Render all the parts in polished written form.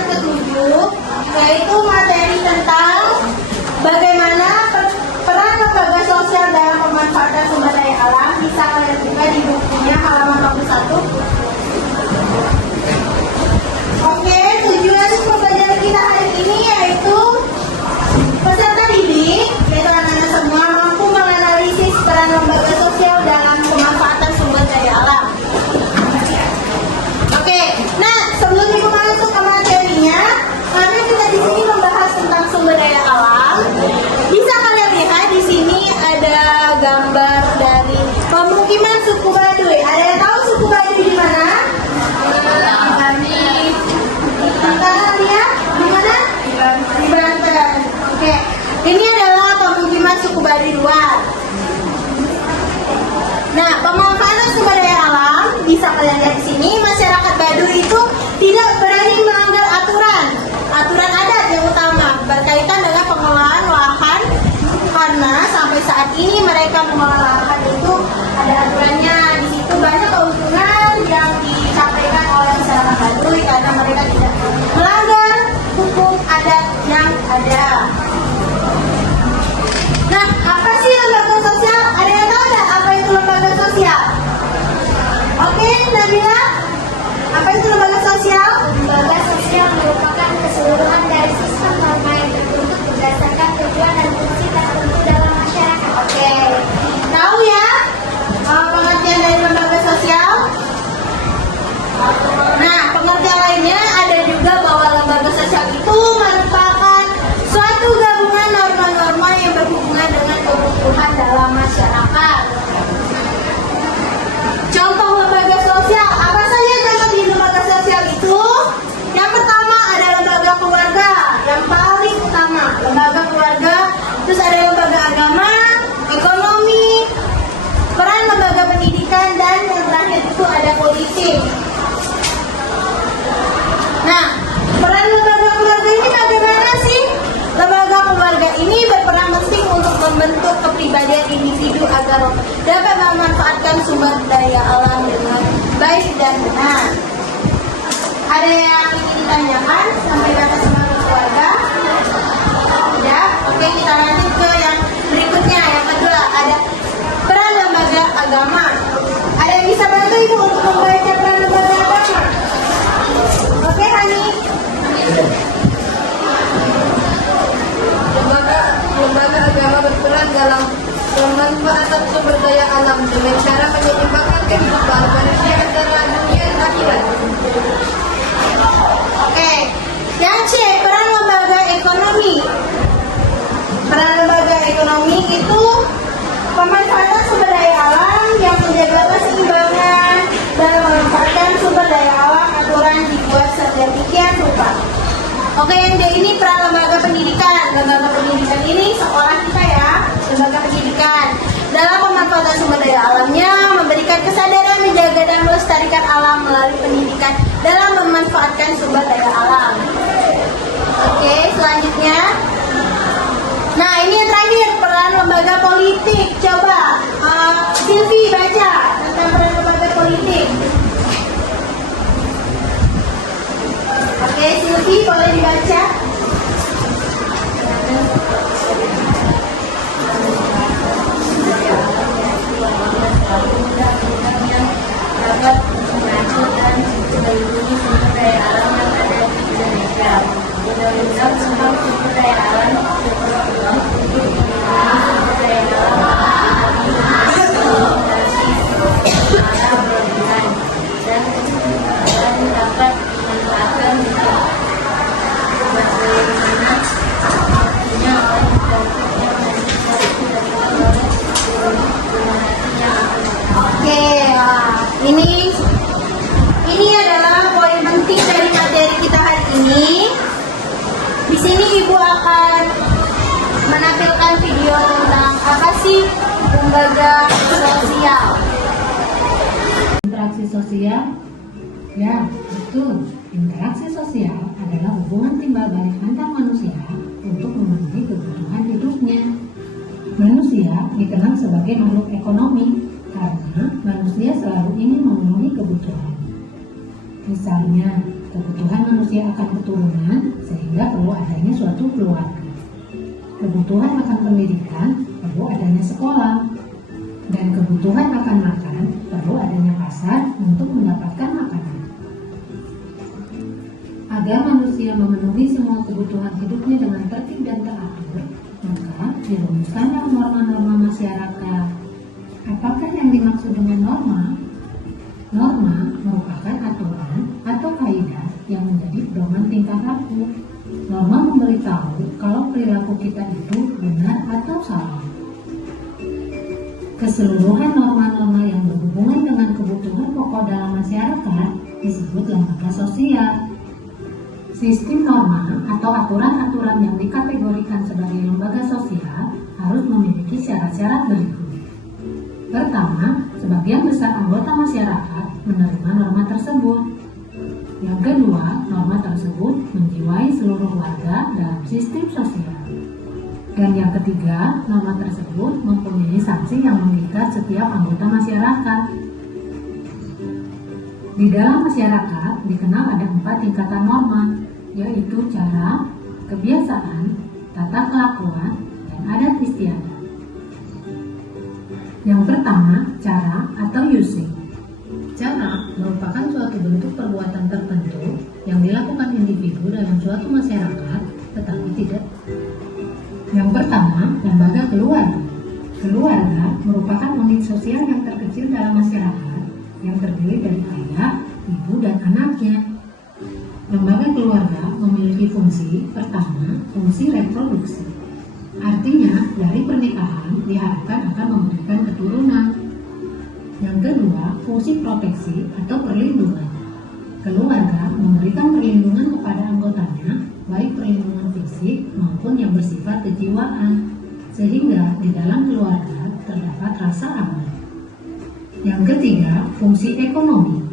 pelajaran ke-7, yaitu materi tentang bagaimana peran lembaga sosial dalam pemanfaatan sumber daya alam. Bisa kalian buka di bukunya halaman 41. Oke, tujuan pembelajaran kita hari ini yaitu peserta didik, yaitu anak-anak semua, mampu menganalisis peran lembaga sosial dalam pemanfaatan sumber daya alam. Oke, nah sebelum kita masuk ke materinya, karena kita di sini membahas tentang sumber daya alam, bisa kalian lihat di sini ada gambar dari pemukiman suku Baduy. Ada yang tahu suku Baduy di mana? Di Banten. Oke, ini adalah pemukiman suku Baduy luar. Nah, pemanfaatan sumber daya alam bisa kalian lihat di sini. Masyarakat Baduy itu tidak berani melanggar aturan adat yang utama berkaitan dengan pengelolaan lahan, karena sampai saat ini mereka mengelola lahan itu ada aturannya. Di situ banyak keuntungan yang disampaikan oleh masyarakat Baduy karena mereka tidak melanggar hukum adat yang ada. Nah, apa sih lembaga sosial? Ada yang tahu nggak apa itu lembaga sosial? Oke, Nabila, apa itu lembaga sosial? Lembaga sosial merupakan keseluruhan dari sistem norma yang terbentuk berdasarkan tujuan dan fungsi tertentu dalam masyarakat. Oke, tahu ya pengertian dari lembaga sosial? Nah, pengertian lainnya ada juga bahwa lembaga sosial itu merupakan suatu gabungan norma-norma yang berhubungan dengan kebutuhan dalam masyarakat. Contoh lembaga sosial, apa saja contoh di lembaga sosial itu? Yang pertama ada lembaga keluarga, yang paling utama lembaga keluarga. Terus ada lembaga agama, ekonomi, peran lembaga pendidikan, dan yang terakhir itu ada politik. Nah, peran lembaga keluarga ini bagaimana sih? Lembaga keluarga ini berperan penting untuk membentuk kepribadian individu agar dapat memanfaatkan sumber daya alam dengan baik dan benar. Ada yang ingin ditanyakan sampai kata semangat keluarga? Ya, oke, kita lanjut ke yang berikutnya. Yang kedua ada peran lembaga agama. Ada yang bisa bantu ibu untuk membaca peran lembaga agama? Oke, Hani. Lembaga agama berperan dalam pemanfaatan sumber daya alam dengan cara menyeimbangkan kehidupan manusia antara dunia dan akhirat. Oke, yang C, peran lembaga ekonomi. Peran lembaga ekonomi itu pemanfaatan sumber daya alam yang menjaga keseimbangan dalam memanfaatkan sumber daya alam. Aturan dibuat sedemikian rupa. Oke, yang D ini peran lembaga pendidikan. Lembaga pendidikan ini sekolah kita ya, lembaga pendidikan. Dalam pemanfaatan sumber daya alamnya, memberikan kesadaran menjaga dan melestarikan alam melalui pendidikan dalam memanfaatkan sumber daya alam. Oke, selanjutnya. Nah, ini yang terakhir, peran lembaga politik. Coba, Silvi baca tentang peran lembaga politik. Oke, Silvi boleh dibaca. Dapat mengatur dan melindungi sumber daya alam yang ada di Indonesia. Undang-undang tentang sumber daya alam dan dapat dimanfaatkan untuk bagaimana artinya Oke, ini adalah poin penting dari materi kita hari ini. Di sini Ibu akan menampilkan video tentang apa sih lembaga sosial. Interaksi sosial, ya betul. Interaksi sosial adalah hubungan timbal balik antar manusia untuk memenuhi kebutuhan hidupnya. Manusia dikenal sebagai makhluk ekonomi karena manusia selalu ingin memenuhi kebutuhan. Misalnya, Kebutuhan manusia akan keturunan sehingga perlu adanya suatu keluarga. Kebutuhan akan pendidikan perlu adanya sekolah. Dan kebutuhan akan makan perlu adanya pasar untuk mendapatkan makanan. Agar manusia memenuhi semua kebutuhan hidupnya dengan tertib dan teratur, maka dirumuskanlah norma-norma masyarakat. Apakah yang dimaksud dengan norma? Norma merupakan aturan atau kaidah yang menjadi pedoman tingkah laku. Norma memberitahu kalau perilaku kita itu benar atau salah. Keseluruhan norma-norma yang berhubungan dengan kebutuhan pokok dalam masyarakat disebut lembaga sosial. Sistem norma atau aturan-aturan yang dikategorikan sebagai lembaga sosial harus memiliki syarat-syarat berikut. Pertama, sebagian besar anggota masyarakat menerima norma tersebut. Yang kedua, norma tersebut menjiwai seluruh warga dalam sistem sosial. Dan yang ketiga, norma tersebut mempunyai sanksi yang mengikat setiap anggota masyarakat. Di dalam masyarakat dikenal ada 4 tingkatan norma, yaitu cara, kebiasaan, tata kelakuan, dan adat istiadat. Yang pertama, cara atau using. Cara merupakan suatu bentuk perbuatan tertentu yang dilakukan individu dalam suatu masyarakat, tetapi tidak. Yang pertama, lembaga keluarga. Keluarga merupakan unit sosial yang terkecil dalam masyarakat yang terdiri dari ayah, ibu, dan anaknya. Lembaga keluarga memiliki fungsi pertama, fungsi reproduksi. Artinya, dari pernikahan diharapkan akan memberikan keturunan. Yang kedua, fungsi proteksi atau perlindungan. Keluarga memberikan perlindungan kepada anggotanya, baik perlindungan fisik maupun yang bersifat kejiwaan, sehingga di dalam keluarga terdapat rasa aman. Yang ketiga, fungsi ekonomi.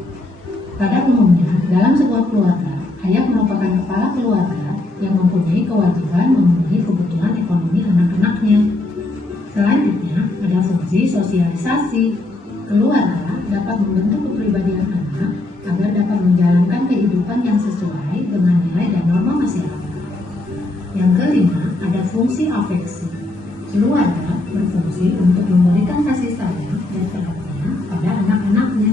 Pada umumnya, dalam sebuah keluarga, ayah merupakan kepala keluarga yang mempunyai kewajiban memenuhi kebutuhan ekonomi anak-anaknya. Selanjutnya, ada fungsi sosialisasi. Keluarga dapat membentuk kepribadian anak agar dapat menjalankan kehidupan yang sesuai dengan nilai dan norma masyarakat. Yang kelima, ada fungsi afeksi. Keluarga berfungsi untuk memberikan kasih sayang dan perhatian pada anak-anaknya.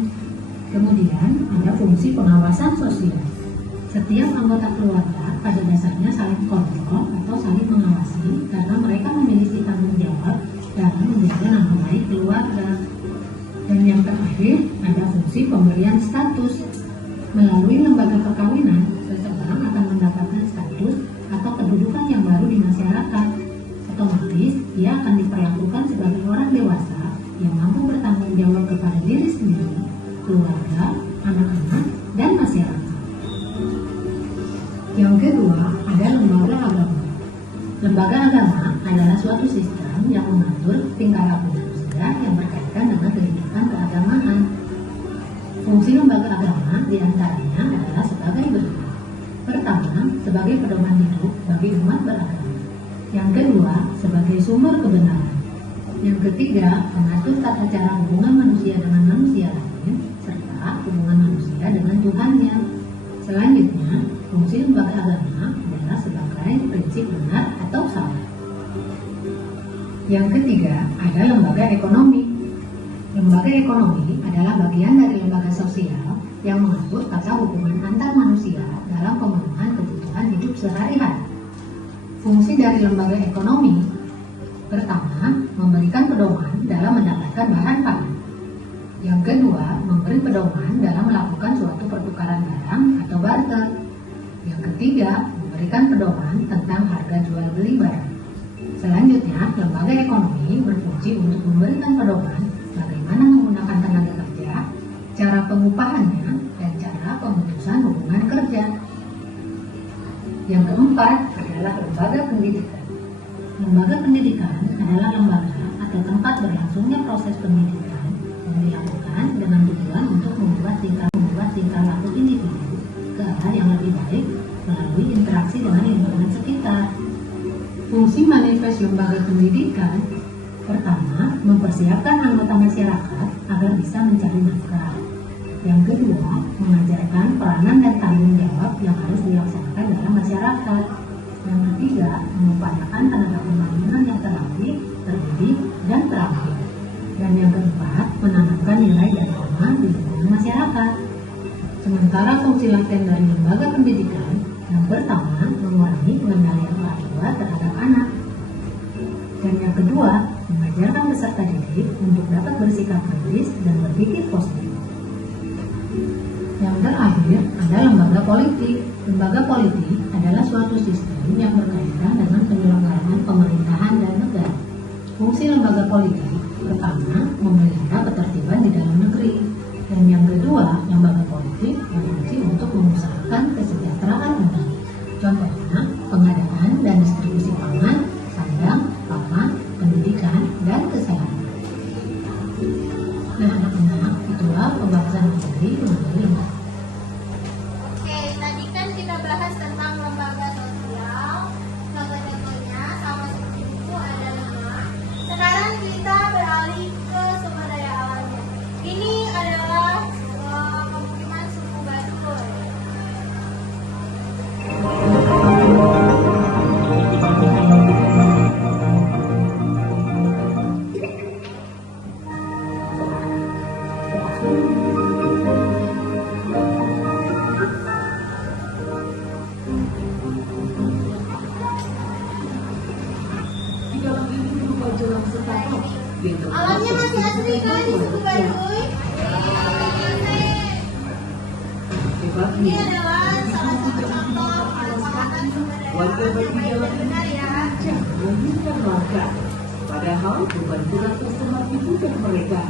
Kemudian, ada fungsi pengawasan sosial. Setiap anggota keluarga pada dasarnya saling kontrol atau saling mengawasi karena mereka memiliki tanggung jawab dalam menjaga nama baik keluarga. Dan yang terakhir, ada fungsi pemberian status. Melalui lembaga perkawinan, seseorang akan mendapatkan status atau kedudukan yang baru di masyarakat. Otomatis, ia akan diperlakukan sebagai orang dewasa yang mampu bertanggung jawab kepada diri sendiri, keluarga, anak-anak, dan masyarakat. Yang kedua, ada lembaga agama. Lembaga agama adalah suatu sistem yang mengatur tingkah laku manusia yang berkaitan dengan kehidupan keagamaan. Fungsi lembaga agama diantaranya adalah sebagai berikut. Pertama, sebagai pedoman hidup bagi umat beragama. Yang kedua, sebagai sumber kebenaran. Yang ketiga, mengatur tata cara hubungan manusia dengan manusia lain, serta hubungan manusia dengan Tuhannya. Selanjutnya, fungsi lembaga agama adalah sebagai prinsip benar atau salah. Yang ketiga, ada lembaga ekonomi. Lembaga ekonomi adalah bagian dari lembaga sosial yang mengatur tata hubungan antar manusia dalam pemenuhan kebutuhan hidup sehari-hari. Fungsi dari lembaga ekonomi, pertama, memberikan pedoman dalam mendapatkan bahan pangan. Yang kedua, memberi pedoman dalam melakukan suatu pertukaran barang atau barter. Yang ketiga, memberikan pedoman tentang harga jual beli barang. Selanjutnya, lembaga ekonomi berfungsi untuk memberikan pedoman bagaimana menggunakan tenaga kerja, cara pengupahannya, dan cara pemutusan hubungan kerja. Yang keempat adalah lembaga pendidikan. Lembaga pendidikan adalah lembaga atau tempat berlangsungnya proses pendidikan yang dilakukan dengan tujuan untuk membuat tingkah laku individu ke arah yang lebih baik melalui interaksi dengan lingkungan sekitar. Fungsi manifest lembaga pendidikan, pertama, mempersiapkan anggota masyarakat agar bisa mencari nafkah. Yang kedua, mengajarkan peranan dan tanggung jawab yang harus dilaksanakan dalam masyarakat. Yang ketiga, mengupayakan tenaga pembangunan yang terlatih, terdidik, dan terampil. Dan yang keempat, menanamkan nilai dan norma di lingkungan masyarakat. Sementara fungsi laten dari lembaga pendidikan, yang pertama, mengurangi pengendalian orang tua terhadap anak. Dan yang kedua, mengajarkan peserta didik untuk dapat bersikap kritis dan berpikir positif. Yang terakhir ada lembaga politik. Lembaga politik adalah suatu sistem yang berkaitan dengan penyelenggaraan pemerintahan dan negara. Fungsi lembaga politik pertama, memelihara ketertiban di dalam negeri. Dan yang kedua, lembaga politik berfungsi untuk mengusahakan kesejahteraan umat. Contohnya, pengadaan dan distribusi pangan, sandang, papan, pendidikan, dan kesehatan. Nah, anak-anak, itulah pembahasan materi mengenai lembaga. Oke, tadi kan kita bahas tentang lembaga sosial. Contoh-contohnya sama seperti itu ada 5. Sekarang kita beralih ke sumber daya alamnya. Ini adalah pemukiman suku Baduy. Alamnya masih asli kan di suku Baduy? Ini adalah salah satu contoh pemanfaatan sumber daya alam yang benar ya. Menyimpan warga, padahal bukan tugas terserah itu dan mereka.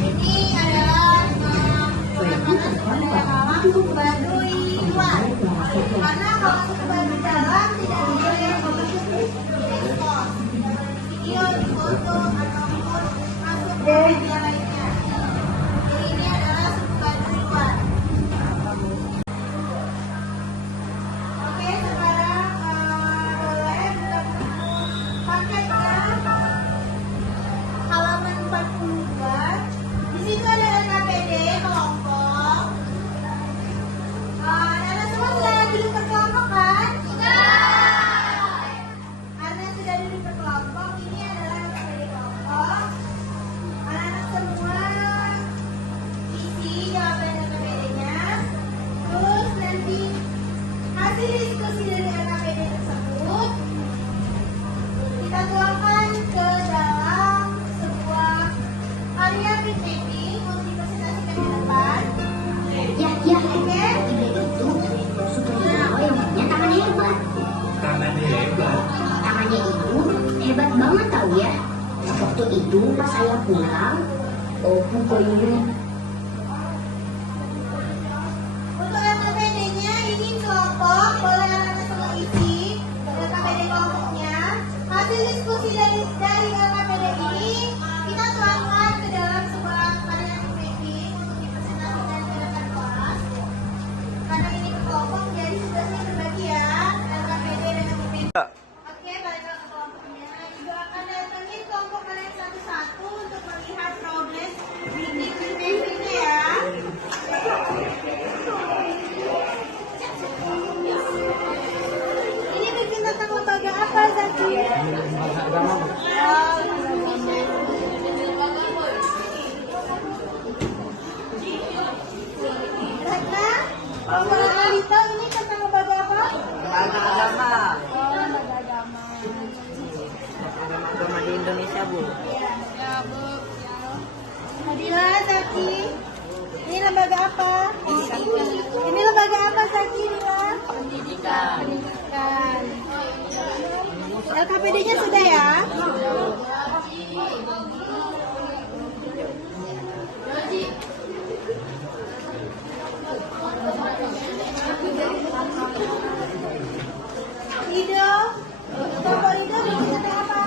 Ini adalah pemanfaatan sumber daya alam suku Baduy luar. Karena kalau suku Baduy dalam tidak boleh membentuk ekspos, video, foto, ataupun masuk ke media lainnya. Jadi ini adalah suku Baduy luar. Oke, sekarang boleh buka buku paketnya halaman 42. Di situ ada NKPD kelompok. Anak-anak semua sudah duduk berkelompok kan? Karena sudah duduk berkelompok, ini adalah NKPD kelompok. Anak-anak semua isi jawaban NKPD-nya. Terus nanti hasil diskusi dari NKPD tersebut kita tuangkan ke dalam sebuah karya PPT untuk dipresentasikan ke depan. Ya, Oke? itu Sutoyono yang punya tangannya hebat. Tangannya hebat. Tangannya itu hebat banget tau ya. Waktu itu pas saya pulang, pukul ini. Untuk NKPD-nya ini kelompok, boleh anak-anak semua isi NKPD kelompoknya. Hasil diskusi dari NKPD ini kita tuangkan ke dalam sebuah karya PPT untuk dipresentasikan ke depan kelas. Karena ini kelompok, jadi tugasnya berbagi ya, NKPD dan PPT. Oke, baiklah ke kelompoknya. Ibu akan datangin kelompok kalian satu-satu untuk melihat progres bikin PPT-nya ya. Ini bikin tentang lembaga apa, Zaki? Ratna? Kalau Alita ini tentang lembaga apa? Lembaga agama. Oh, lembaga agama. Agama di Indonesia, Bu. Ya, Bu. Nadila, Zaki. Ini lembaga apa? Ini lembaga apa, Zaki, Nila? Pendidikan. Pendidikan. LKPD-nya sudah ya? Rido, kelompok Rido bikin tentang apa?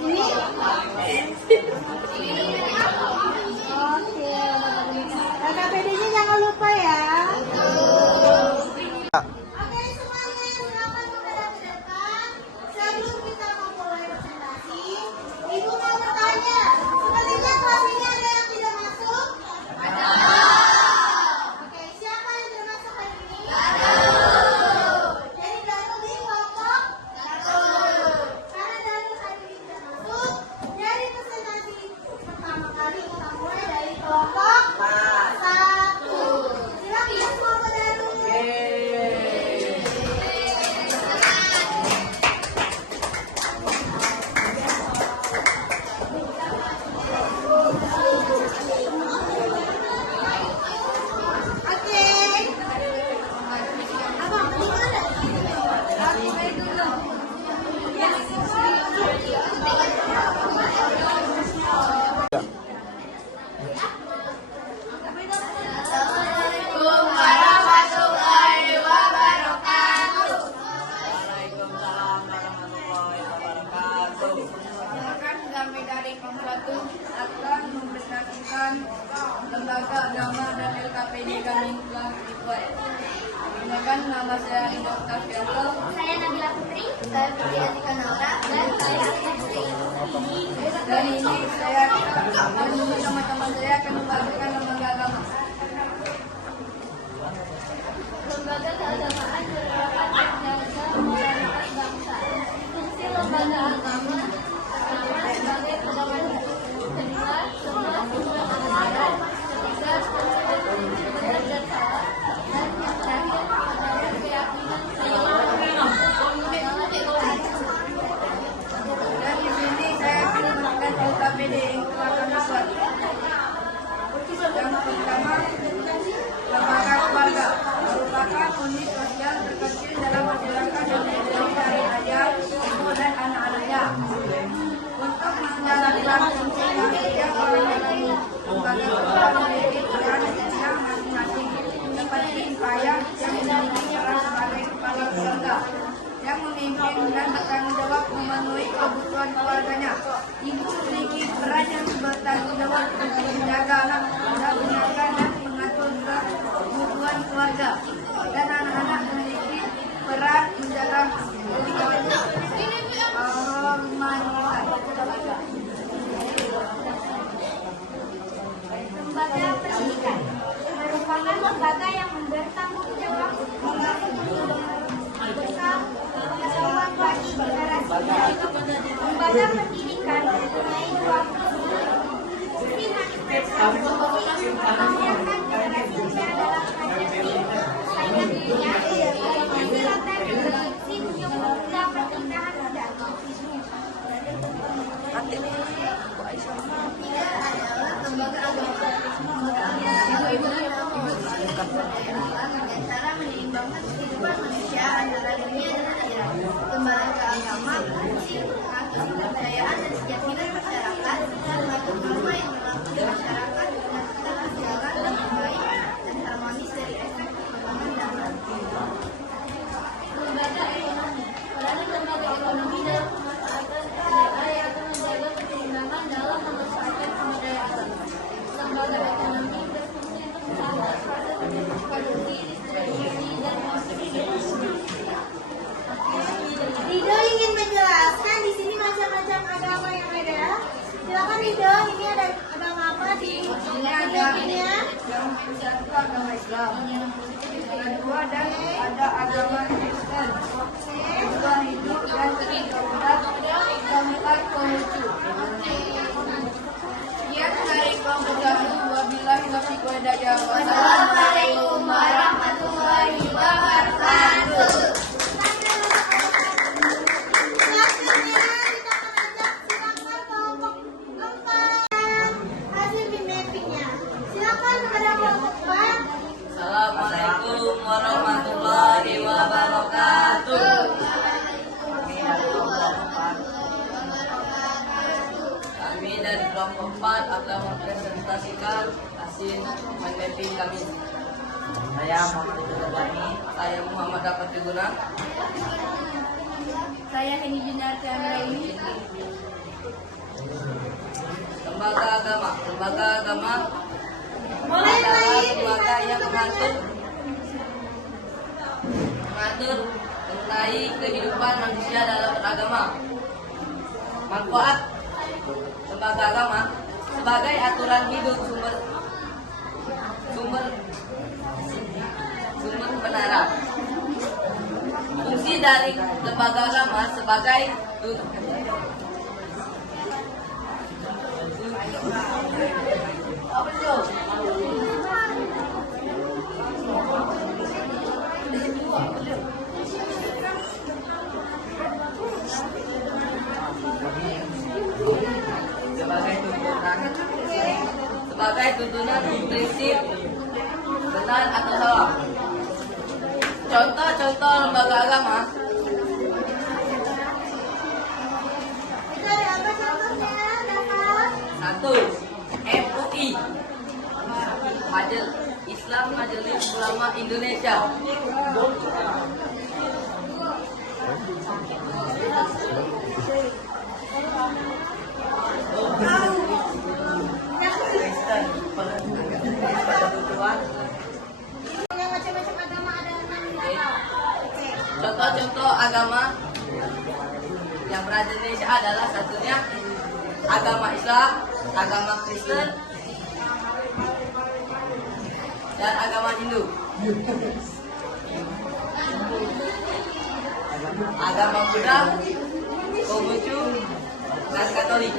Ini? Oke, Nino Octavianto. Saya Nabila Putri. Saya Putri Atika Naura. Dan saya Dan ini saya dan teman-teman saya akan membagikan lembaga agama. Lembaga keagamaan merupakan menjaga moralitas bangsa. Fungsi lembaga agama pertama sebagai pedoman hukum, kedua sebuah tujuan negara, ketiga sebagai benar dan salah, dan yang terakhir adalah keyakinan Dan di sini saya akan menerangkan LKPD yang telah kami buat. Yang pertama, lembaga keluarga merupakan unit sosial terkecil dalam masyarakat yang terdiri dari ayah, ibu, dan anak-anaknya. Untuk menjalankan fungsi yang menjalani lembaga keluarga memiliki peran yang masing-masing, seperti ayah yang memiliki peran sebagai kepala keluarga yang memimpin dan bertanggung jawab memenuhi kebutuhan keluarganya. Ibu memiliki peran yang bertanggung jawab untuk menjaga anak dan menjaga dan mengatur kebutuhan keluarga. Dan anak-anak memiliki peran menjaga lembaga pendidikan merupakan lembaga yang bertanggung jawab besar pengetahuan bagi generasi. Lembaga pendidikan mempunyai dua fungsi manifestasi memperlihatkan generasinya dalam Pancasila hanya dunia menjelaskan fungsi menyumbangkan pernikahan muda. Tiga adalah lembaga agama. Dengan cara menyeimbangkan kehidupan manusia antara dunia dan akhirat. Lembaga agama berfungsi mengatur kepercayaan dan keyakinan masyarakat, mengatur norma yang berlaku di masyarakat, dan tetap berjalan dengan baik dan harmonis dari efek perkembangan zaman. Lembaga ekonomi. Peran lembaga ekonomi dalam pemanfaatan SDA yang menjaga keseimbangan dalam memanfaatkan sumber daya alam. Lembaga ekonomi berfungsi untuk memanfaatkan produksi, distribusi, dan distribusi. Rido ingin menjelaskan di sini macam-macam agama yang ada. Silakan Rido, ini ada agama apa di Ini ada ini? yang satu agama Islam, yang kedua dan ada agama Kristen, kedua Hindu dan ketiga Buddha, keempat Konghucu. Sekian dari kelompok dahulu. Wabillahi taufiq wal hidayah. Wassalamualaikum warahmatullahi wabarakatuh. Selanjutnya kita akan ajak silakan kelompok 4 hasil mappingnya. Silakan kepada kelompok 4. Assalamualaikum warahmatullahi wabarakatuh. Kami dari kelompok 4 akan mempresentasikan hasil mind mapping kami. Saya Muhammad Abdullah. Saya Muhammad Dapat Diguna. Saya Heni Junarti Anggraini. Lembaga agama. Lembaga agama Boleh adalah lagi lembaga yang mengatur mengenai kehidupan manusia dalam beragama. Manfaat lembaga agama sebagai aturan hidup sumber kebenaran. Fungsi dari lembaga agama sebagai sebagai tuntunan prinsip benar atau salah. Contoh-contoh lembaga agama. Itu ada apa contohnya? Dapat. 1. MUI, Majelis Islam Majelis Ulama Indonesia. 6. Yang macam-macam agama ada 6 nih. Oke. contoh-contoh agama yang berada di Indonesia adalah satunya agama Islam, agama Kristen, dan agama Hindu. Agama Buddha, Konghucu, dan Katolik.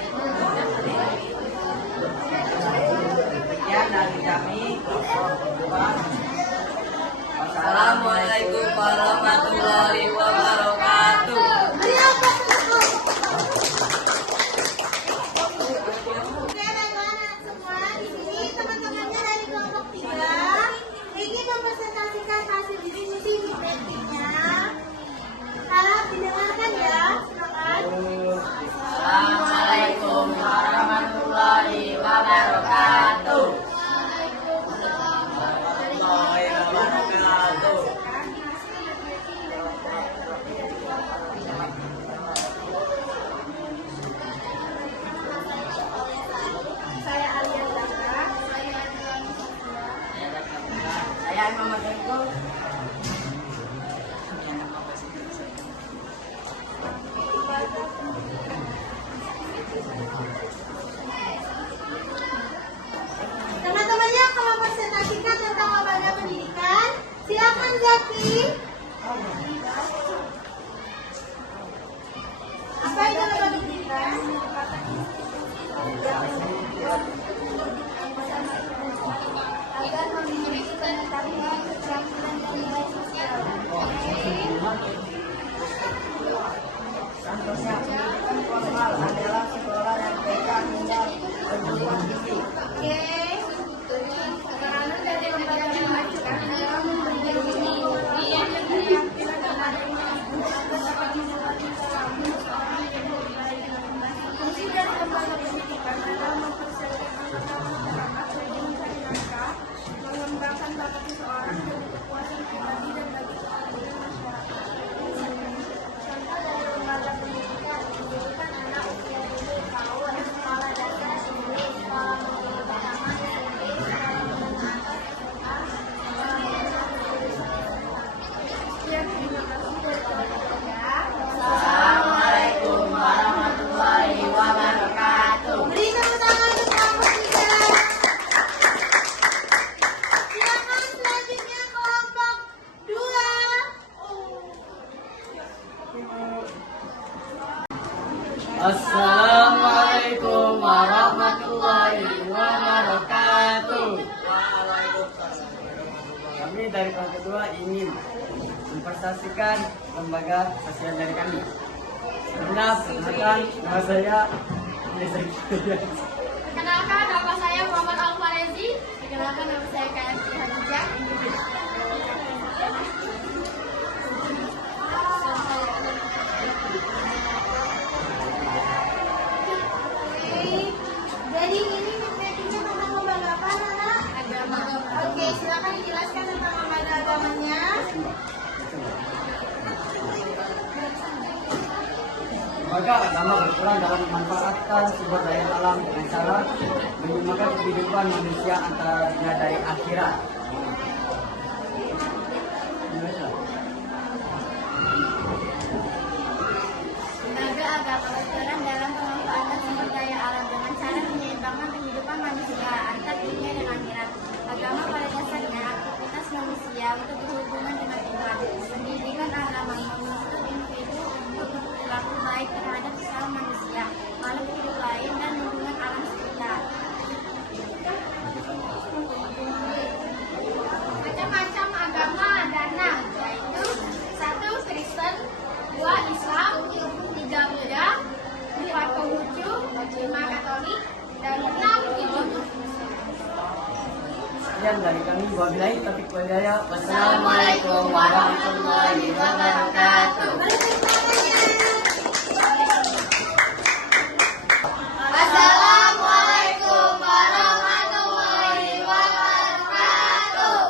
Sekian dari kami. Assalamualaikum warahmatullahi wabarakatuh. Oke, anak-anak semua di sini teman-temannya dari kelompok 3 ingin mempresentasikan hasil diskusi meetingnya. Harap didengarkan ya, silakan. Assalamualaikum warahmatullahi wabarakatuh. Saya Alia Zahra. Saya Muhammad Eko. Teman-temannya kalau presentasikan tentang lembaga pendidikan, silakan Zaki. Apa itu lembaga pendidikan? Agar memiliki pengetahuan, keterampilan, dan nilai sosial. Contohnya pendidikan formal adalah sekolah yang mereka tinggal perguruan tinggi. Oke. Peranan dari lembaga pendidikan adalah memberikan pendidikan dan keterampilan kepada Fungsi dari lembaga pendidikan adalah mempersiapkan masyarakat sebelum mencari nafkah, mengembangkan bakat seseorang dan kepuasan pribadi dan bagi kepentingan masyarakat. contoh dari lembaga pendidikan pendidikan anak usia 7 tahun, sekolah dasar SD, sekolah menengah pertama SMP, sekolah menengah atas SMA, sekolah menengah Ya, terima kasih dari kelompok 3. Assalamualaikum warahmatullahi wabarakatuh. Beri tepuk tangan untuk kelompok 3. Silakan selanjutnya kelompok 2. Assalamualaikum warahmatullahi wabarakatuh. Kami dari kelompok kedua ingin mempresentasikan lembaga sosial dari kami. Perkenalkan, nama saya Perkenalkan, nama saya Muhammad Al-Farezi. Perkenalkan, nama saya KFC Hadijah. Jadi ini meetingnya tentang lembaga apa, Nana? Agama. Oke, silakan dijelaskan tentang lembaga agamanya. Lembaga agama berperan dalam memanfaatkan sumber daya alam dengan cara menyeimbangkan kehidupan manusia antara dunia dan akhirat. Lembaga agama berperan dalam pemanfaatan sumber daya alam dengan cara menyeimbangkan kehidupan manusia antar dunia dan akhirat. Agama pada dasarnya aktivitas manusia untuk berhubungan dengan Tuhan. Pendidikan agama menuntut individu untuk berperilaku baik terhadap sesama manusia, makhluk hidup lain, dan lingkungan alam sekitar. Macam-macam agama ada 6, yaitu 1 Kristen, 2 Islam, 3 Buddha, 4 Konghucu, 5 Katolik, dan 6 Hindu. Sekian dari kami. Wabillahi taufiq wal hidayah. Wassalamualaikum warahmatullahi wabarakatuh. Assalamualaikum warahmatullahi wabarakatuh.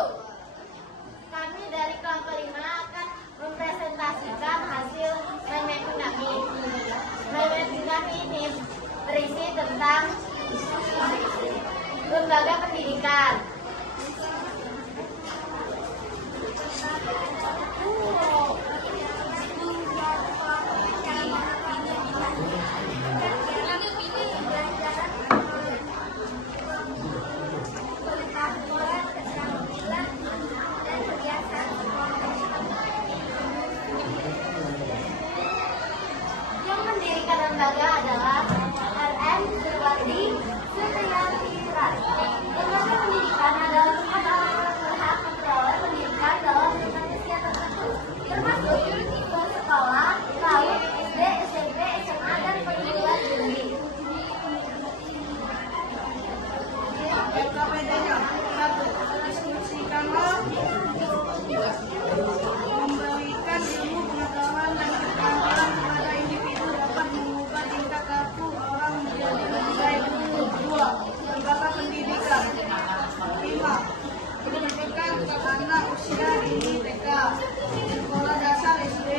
Kami dari kelompok 5 akan mempresentasikan hasil Maimetu kami. Maimetu kami ini berisi tentang lembaga pendidikan. lembaga adalah RM Suwardi Supriyatirat. Lembaga pendidikan adalah tempat orang berhak memperoleh pendidikan dalam lingkungan usia tertentu, termasuk sekolah, PAUD, SD, SMP, SMA, dan perguruan tinggi. LKPD-nya 1. Diskusikanlah memberikan ilmu pengetahuan dan keterampilan kepada individu dapat mengubah tingkah laku orang menjadi lebih baik. 2. Lembaga pendidikan 5. Pendidikan anak usia dini TK, sekolah dasar SD,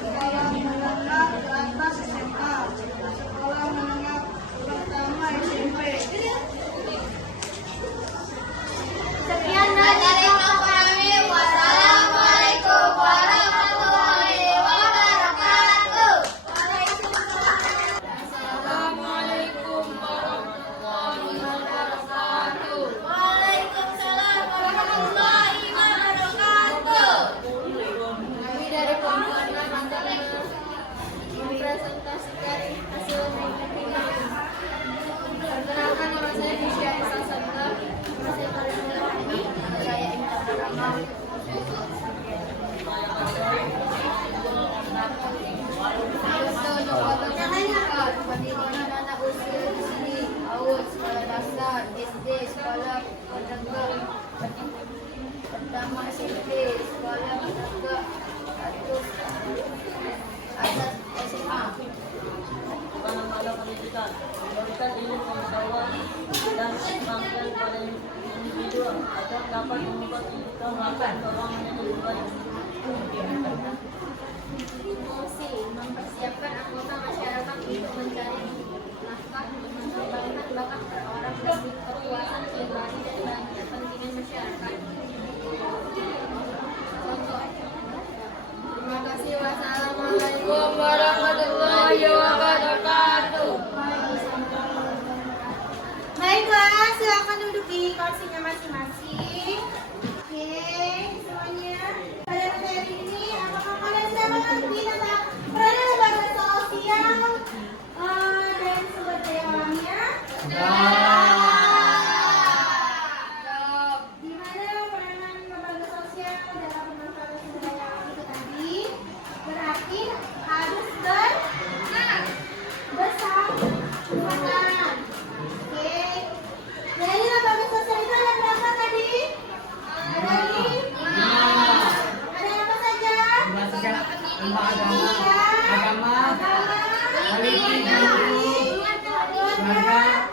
sekolah menengah ke atas SMA, sekolah menengah pertama SMP. Sekian dari kami. Wassalamualaikum warahmatullahi wabarakatuh. Assalamualaikum warahmatullahi wabarakatuh. Waalaikumsalam warahmatullahi wabarakatuh. Kami dari Kompolnas akan mempresentasikan hasil mapping kami. Perkenalkan, nama saya Nisha Esa Santa. Hasil karya ini saya Intan Rahman. Untuk otomatis pendidikan anak usia di sini PAUD, sekolah dasar, SD, sekolah menengah pertama SMP, sekolah menengah atas SMA. Lembaga pendidikan memberikan ilmu pengetahuan dan kemampuan pada individu agar dapat mengubah tingkah laku orang menjadi lebih baik. Fungsi mempersiapkan anggota masyarakat untuk mencari nafkah, mengembangkan bakat per orang dan kepuasan pribadi dan kepentingan masyarakat. Contoh. Terima kasih. Wassalamualaikum warahmatullahi wabarakatuh. Baiklah, silakan duduk di kursinya masing-masing. Oke, semuanya. Pada materi ini, apakah kalian sudah mengerti tentang peran lembaga sosial dan sumber daya alamnya? Di mana peranan lembaga sosial dalam pemanfaatan sumber daya alam itu tadi berarti harus bersama. Oke. Jadi lembaga sosial itu ada berapa tadi? Ada 5. Ada apa saja? agama, Agama, politik, keluarga,